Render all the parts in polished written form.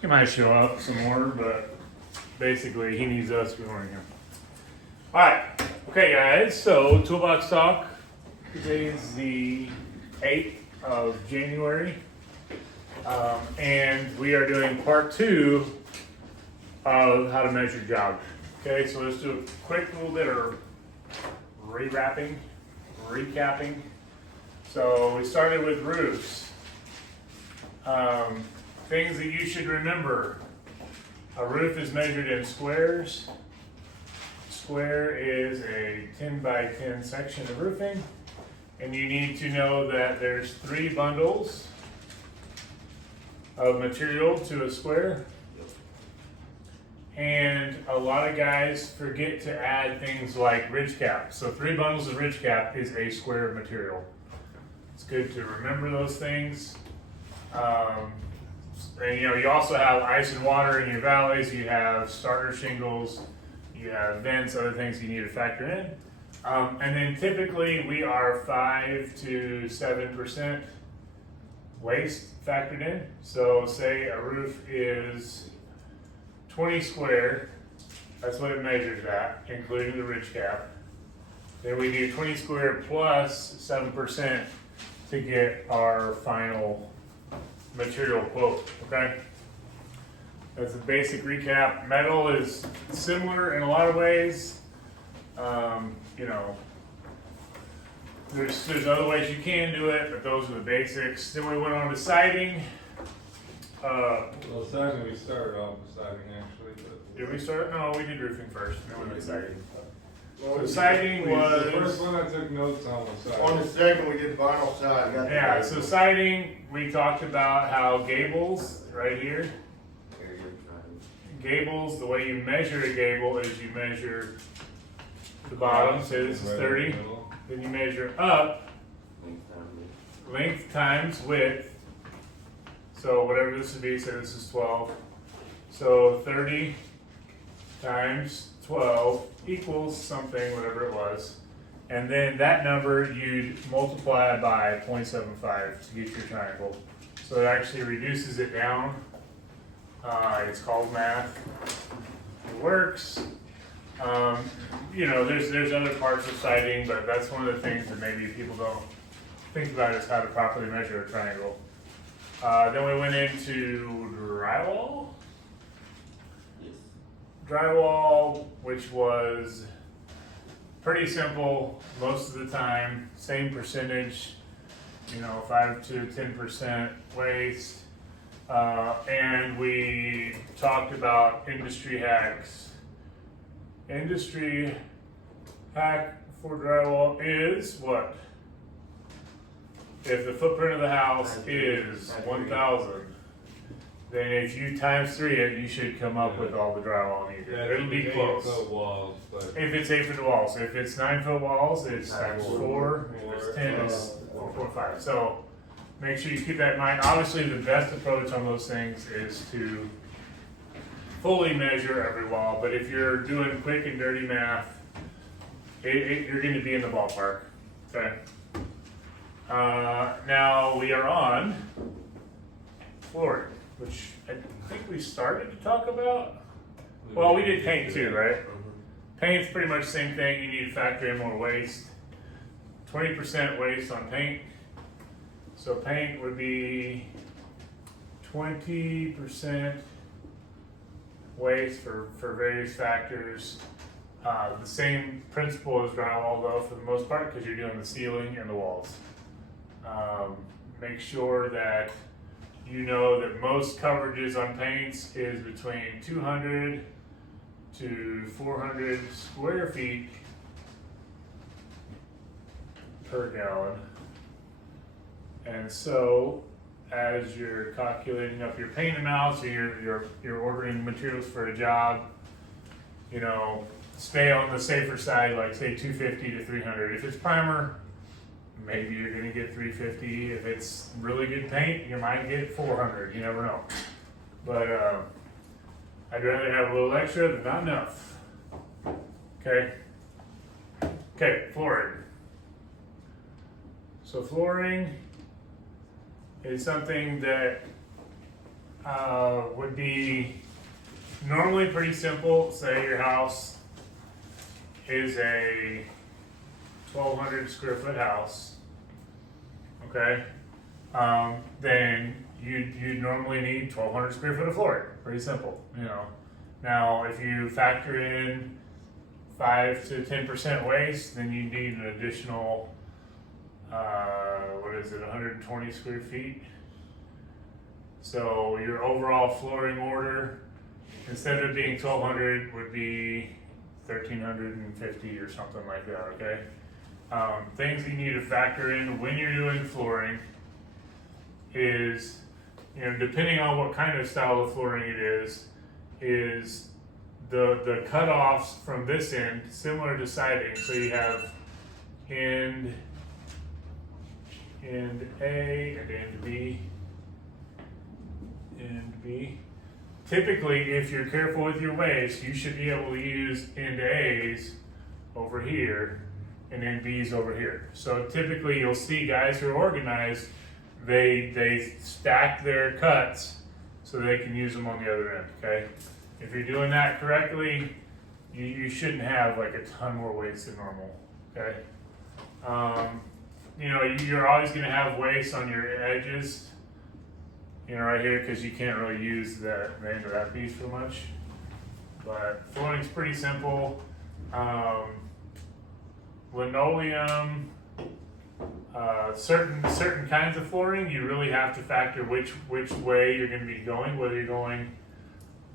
He might show up some more, but basically he needs us ignoring him. Alright, okay guys, so Toolbox Talk. Today is the 8th of January. And we are doing part 2 of how to measure job. Okay, so let's do a quick little bit of recapping. So we started with roofs. Things that you should remember. A roof is measured in squares. Square is a 10 by 10 section of roofing. And you need to know that there's 3 bundles of material to a square. And a lot of guys forget to add things like ridge cap. So 3 bundles of ridge cap is a square of material. It's good to remember those things. And you also have ice and water in your valleys. You have starter shingles. You have vents, other things you need to factor in. And then typically we are 5 to 7% waste factored in. So say a roof is 20 square, that's what it measures at, including the ridge cap. Then we do 20 square plus 7% to get our final material quote, okay? That's a basic recap. Metal is similar in a lot of ways. There's other ways you can do it, but those are the basics. Then we went on to siding. Siding, we started off with siding actually. But Did we start? No, we did roofing first, then we did siding. So siding the was... first one I took notes on was siding. On the second, we did vinyl siding. Yeah, so siding, we talked about how gables, right here, gables, the way you measure a gable is you measure the bottom, say this is 30, then you measure up, length times width, so whatever this would be, say this is 12, so 30 times 12 equals something, whatever it was, and then that number you'd multiply by 0.75 to get your triangle. So it actually reduces it down. It's called math. It works. There's other parts of siding, but that's one of the things that maybe people don't think about is how to properly measure a triangle. Then we went into drywall. Drywall, which was pretty simple most of the time, same percentage, 5 to 10% waste. And we talked about industry hacks. Industry hack for drywall is what? If the footprint of the house is 1,000, then if you times 3 it, you should come up with all the drywall needed. Yeah, It'll be close. 8-foot walls, but If it's 8-foot walls, if it's 9-foot walls, it's times 4. If it's 10, it's 4.5. So make sure you keep that in mind. Obviously, the best approach on those things is to fully measure every wall. But if you're doing quick and dirty math, you're going to be in the ballpark. Okay. Now we are on flooring, which I think we started to talk about. Well, we did paint too, right? Paint's pretty much the same thing. You need to factor in more waste. 20% waste on paint. So paint would be 20% waste for various factors. The same principle as drywall though for the most part because you're doing the ceiling and the walls. Make sure that you know that most coverages on paints is between 200 to 400 square feet per gallon. And so, as you're calculating up your paint amounts, or you're ordering materials for a job, stay on the safer side, like say 250 to 300. If it's primer, maybe you're going to get 350. If it's really good paint, you might get 400. You never know. But I'd rather have a little extra than not enough. Okay. Flooring. So flooring is something that would be normally pretty simple. Say your house is a 1,200 square foot house, okay? Then you normally need 1,200 square foot of flooring. Pretty simple, you know. Now, if you factor in 5 to 10% waste, then you need an additional, 120 square feet. So your overall flooring order, instead of being 1,200, would be 1,350 or something like that, okay? Things you need to factor in when you're doing flooring is, you know, depending on what kind of style of flooring it is the cutoffs from this end, similar to siding. So you have end A and end B. End B. Typically, if you're careful with your waste, you should be able to use end A's over here and end B's over here. So typically you'll see guys who are organized, they stack their cuts so they can use them on the other end, okay? If you're doing that correctly, you shouldn't have like a ton more waste than normal, okay? You know, you're always gonna have waste on your edges, you know, right here, because you can't really use the end of that piece for much. But flooring's pretty simple. Linoleum, certain kinds of flooring, you really have to factor which way you're going to be going, whether you're going,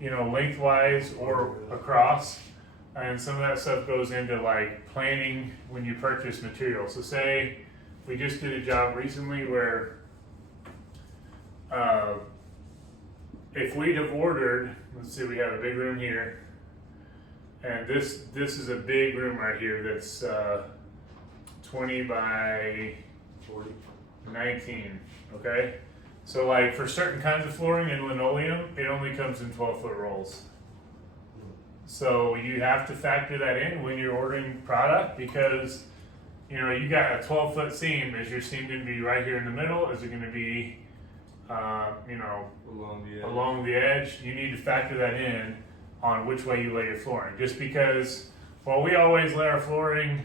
you know, lengthwise or across. And some of that stuff goes into like planning when you purchase material. So say we just did a job recently where if we'd have ordered, let's see, we have a big room here, and this is a big room right here that's 20 by 19, okay? So like for certain kinds of flooring in linoleum, it only comes in 12-foot rolls. So you have to factor that in when you're ordering product, because you know you got a 12-foot seam. Is your seam going to be right here in the middle? Is it going to be you know, along the edge? You need to factor that in on which way you lay your flooring. Just because, well, we always lay our flooring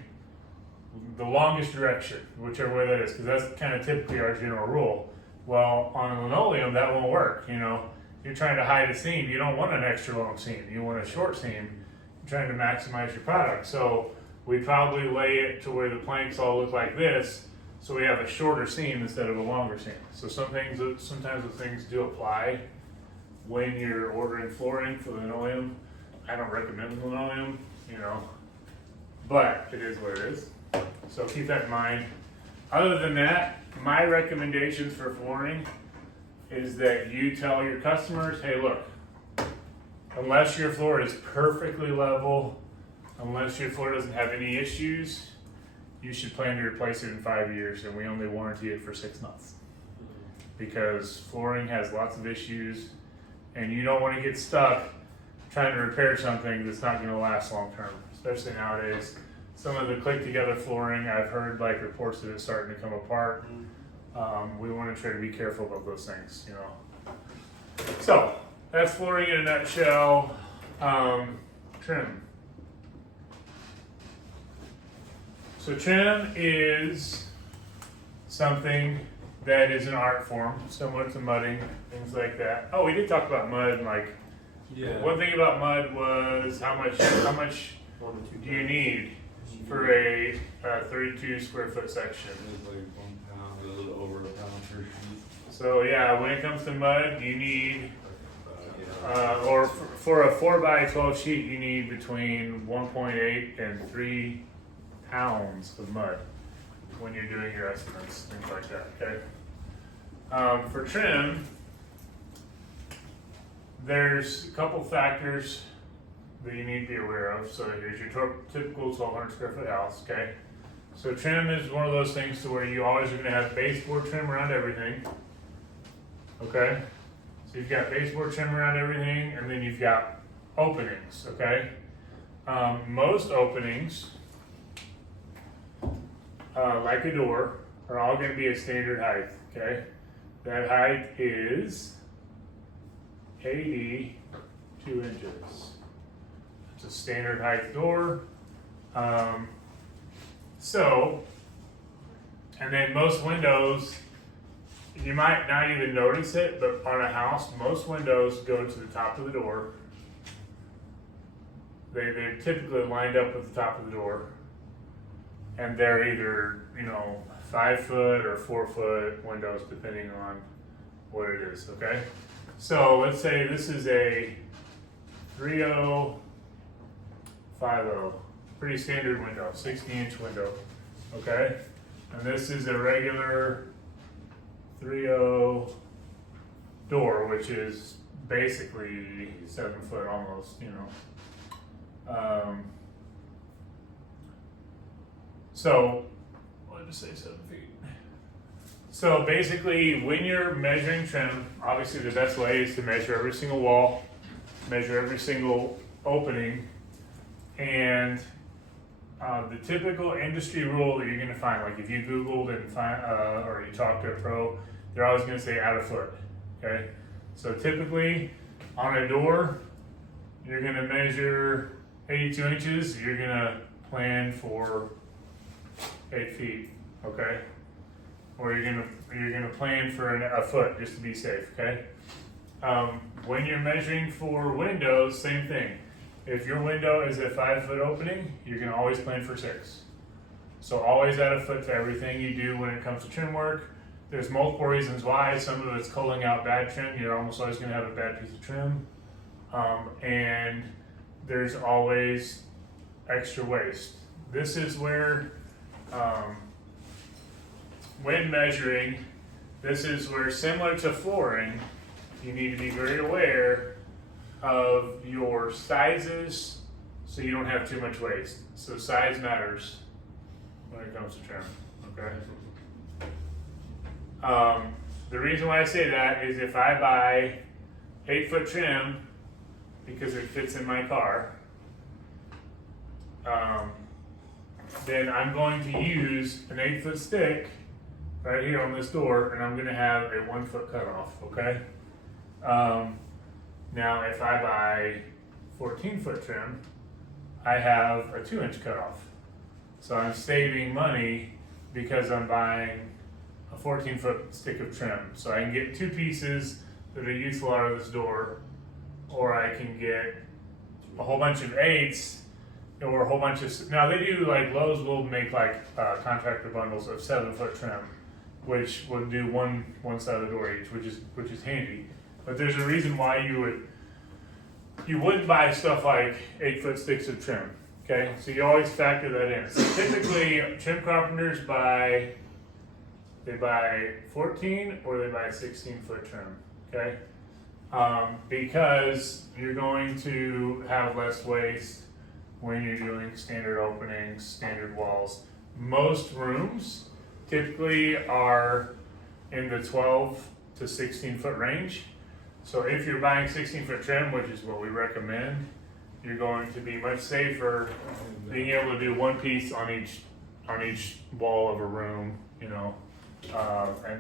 the longest direction, whichever way that is, because that's kind of typically our general rule. Well, on linoleum, that won't work. You know, you're trying to hide a seam. You don't want an extra long seam. You want a short seam. You're trying to maximize your product. So we probably lay it to where the planks all look like this, so we have a shorter seam instead of a longer seam. So sometimes those things do apply when you're ordering flooring for linoleum. I don't recommend linoleum, you know, but it is what it is. So keep that in mind. Other than that, my recommendations for flooring is that you tell your customers, hey, look, unless your floor is perfectly level, unless your floor doesn't have any issues, you should plan to replace it in 5 years, and we only warranty it for 6 months. Because flooring has lots of issues, and you don't want to get stuck trying to repair something that's not going to last long term, especially nowadays. Some of the click together flooring, I've heard like reports that it's starting to come apart. We want to try to be careful about those things, you know. So that's flooring in a nutshell. Trim. So trim is something that is an art form, similar to mudding, things like that. Oh, we did talk about mud. Like, Yeah. one thing about mud was how much do you need for a 32 square foot section? It's like 1 pound, a little over a pound per sheet. So yeah, when it comes to mud, you need, or for a 4 by 12 sheet, you need between 1.8 and 3 pounds of mud when you're doing your estimates, things like that, okay? For trim, there's a couple factors that you need to be aware of. So here's your typical 1,200 square foot house, okay? So trim is one of those things to where you always are gonna have baseboard trim around everything, okay? So you've got baseboard trim around everything, and then you've got openings, okay? Most openings, like a door, are all going to be a standard height, okay? That height is 82 inches. It's a standard height door. And then most windows, you might not even notice it, but on a house, most windows go to the top of the door. They're typically lined up with the top of the door. And they're either, 5 foot or 4 foot windows, depending on what it is, okay? So let's say this is a 3050, pretty standard window, 60-inch window, okay? And this is a regular 30 door, which is basically 7 foot almost, So, I'll just say 7 feet. So basically, when you're measuring trim, obviously the best way is to measure every single wall, measure every single opening, and the typical industry rule that you're going to find, like if you Googled and find, or you talk to a pro, they're always going to say add a foot. Okay, so typically on a door, you're going to measure 82 inches. You're going to plan for 8 feet. Okay, or you're gonna plan for a foot just to be safe. Okay. When you're measuring for windows, same thing. If your window is a 5 foot opening, you're gonna always plan for 6. So always add a foot to everything you do when it comes to trim work. There's multiple reasons why. Some of it's culling out bad trim. You're almost always gonna have a bad piece of trim, and there's always extra waste. This is where, when measuring, this is where, similar to flooring, you need to be very aware of your sizes so you don't have too much waste. So size matters when it comes to trim, okay? The reason why I say that is if I buy 8 foot trim because it fits in my car, then I'm going to use an 8 foot stick right here on this door, and I'm going to have a 1 foot cutoff, okay? Now, if I buy 14 foot trim, I have a 2-inch cutoff. So I'm saving money because I'm buying a 14 foot stick of trim. So I can get 2 pieces that are useful out of this door, or I can get a whole bunch of 8s, or a whole bunch of, now they do, like Lowe's will make like contractor bundles of 7 foot trim, which would do one side of the door each, which is handy. But there's a reason why you wouldn't buy stuff like 8 foot sticks of trim. Okay, so you always factor that in. So typically, trim carpenters buy 14 or they buy 16 foot trim. Okay, because you're going to have less waste when you're doing standard openings, standard walls. Most rooms typically are in the 12 to 16 foot range. So if you're buying 16 foot trim, which is what we recommend, you're going to be much safer being able to do 1 piece on each wall of a room, and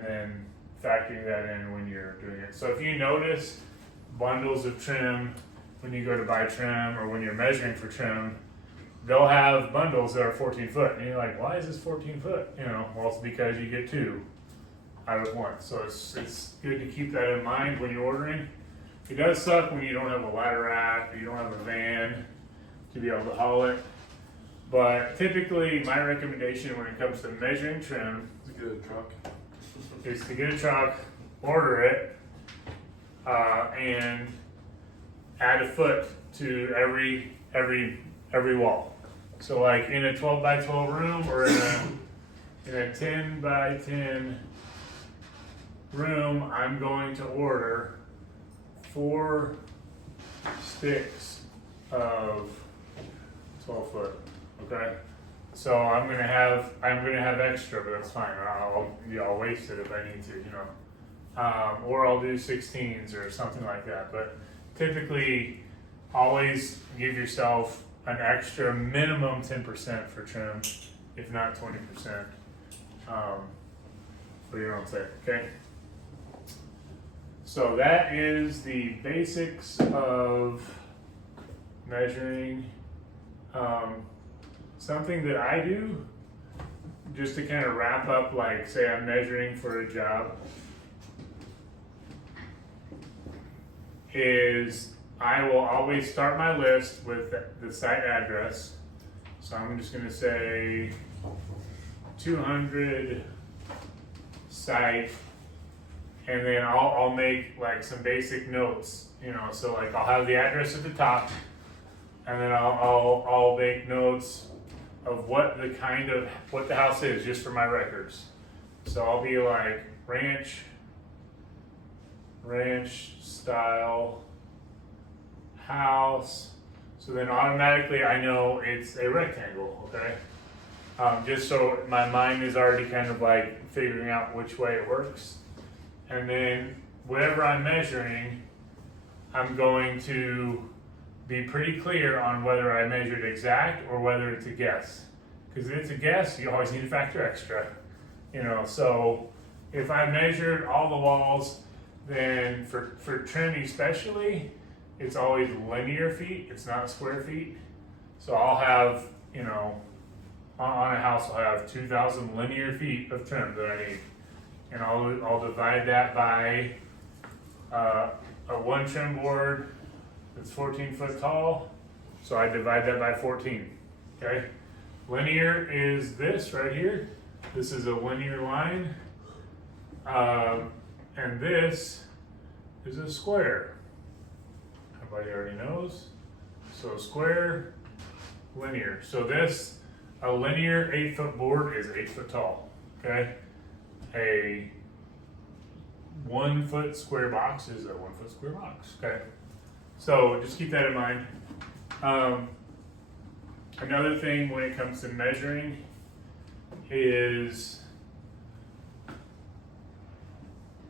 then factoring that in when you're doing it. So if you notice bundles of trim when you go to buy trim or when you're measuring for trim, they'll have bundles that are 14 foot, and you're like, why is this 14 foot? Well, it's because you get 2 out of 1. So it's good to keep that in mind when you're ordering. It does suck when you don't have a ladder rack or you don't have a van to be able to haul it. But typically, my recommendation when it comes to measuring trim To get a truck. is to get a truck, order it, and add a foot to every wall. So like in a 12 by 12 room or in a 10 by 10 room, I'm going to order 4 sticks of 12 foot. Okay, so I'm gonna have extra, but that's fine. I'll waste it if I need to, or I'll do 16s or something like that. But typically, always give yourself an extra minimum 10% for trim, if not 20%, for your own sake. Okay. So that is the basics of measuring. Something that I do, just to kind of wrap up, like say I'm measuring for a job, is I will always start my list with the site address. So I'm just going to say 200 site, and then I'll make like some basic notes, you know. So like I'll have the address at the top, and then I'll make notes of what the house is, just for my records. So I'll be like ranch style house. So then automatically I know it's a rectangle, okay? Just so my mind is already kind of like figuring out which way it works. And then whatever I'm measuring, I'm going to be pretty clear on whether I measured exact or whether it's a guess. Because if it's a guess, you always need to factor extra. You know, so if I measured all the walls, then for trim especially, it's always linear feet, it's not square feet. So I'll have, you know, on a house I'll have 2,000 linear feet of trim that I need. And I'll divide that by a one trim board that's 14 foot tall. So I divide that by 14, okay? Linear is this right here. This is a linear line. And this is a square. Everybody already knows. So square, linear. So a linear 8 foot board is 8 foot tall, okay? A 1 foot square box is a 1 foot square box, okay? So just keep that in mind. Another thing when it comes to measuring is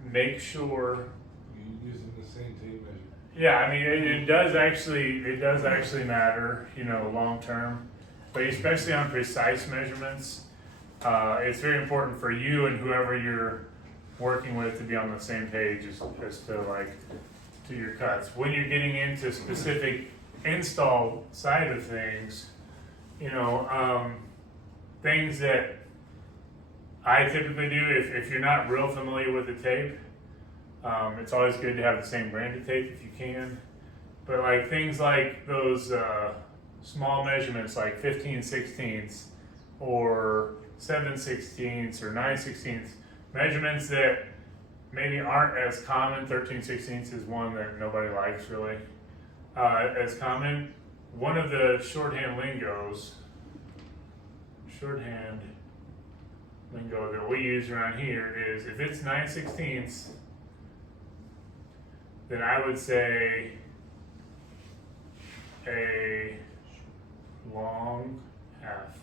make sure. You're using the same tape measure. Yeah, I mean it does actually matter, you know, long term, but especially on precise measurements, it's very important for you and whoever you're working with to be on the same page as to like to your cuts. When you're getting into specific install side of things, you know, things that I typically do, if you're not real familiar with the tape, it's always good to have the same brand of tape if you can. But like things like those small measurements like 15/16 or 7/16 or 9/16, measurements that maybe aren't as common. 13/16 is one that nobody likes really as common. One of the shorthand lingo that we use around here is if it's 9/16, then I would say a long half.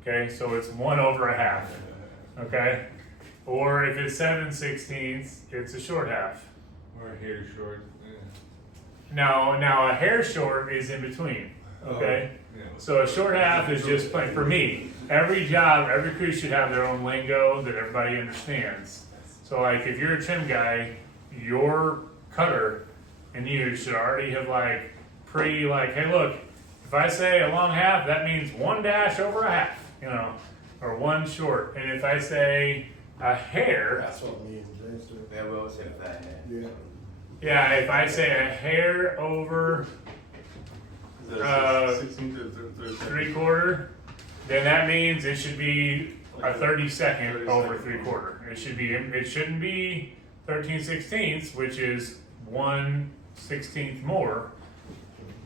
Okay, so it's 1/2. Okay, or if it's 7/16, it's a short half. Or hair short. Now a hair short is in between. Okay, Yeah. so a short half is just plain for me. Every job, every crew should have their own lingo that everybody understands. So like if you're a trim guy, your cutter and you should already have like hey look, if I say a long half, that means 1-1/2, you know, or one short. And if I say a hair, That's what me and Jason. Yeah, we always have that. Yeah. yeah, if I say a hair over 3/4, then that means it should be a 32nd over 3/4. It shouldn't be 13/16, which is 1/16 more.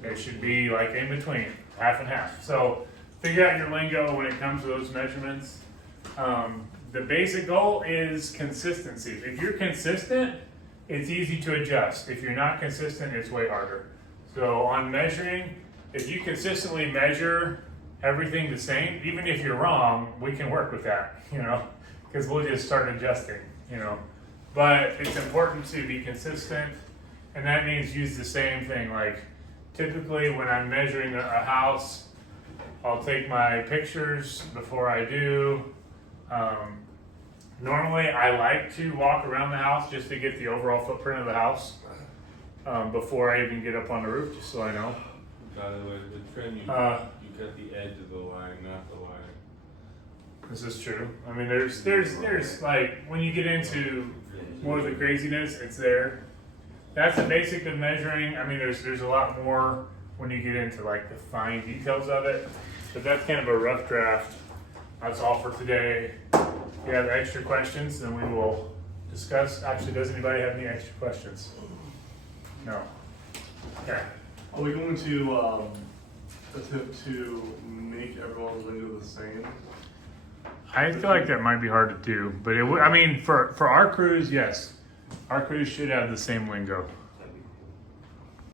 It should be like in between, half and half. So figure out your lingo when it comes to those measurements. The basic goal is consistency. If you're consistent, it's easy to adjust. If you're not consistent, it's way harder. So on measuring, if you consistently measure everything the same, even if you're wrong, we can work with that, you know, because we'll just start adjusting, you know. But it's important to be consistent, and that means use the same thing. Like typically when I'm measuring a house, I'll take my pictures before I do. Normally, I like to walk around the house just to get the overall footprint of the house before I even get up on the roof, just so I know. By the way, the trim, you Uh, cut the edge of the line, not the line. This is true. I mean, there's like when you get into more of the craziness, it's there. That's the basic of measuring. I mean, there's a lot more when you get into like the fine details of it, but that's kind of a rough draft. That's all for today. If you have extra questions, then we will discuss. Actually, does anybody have any extra questions? No. Okay. Are we going to attempt to make everyone's window the same? I feel like that might be hard to do, but it would. I mean, for our crews, yes, our crews should have the same window.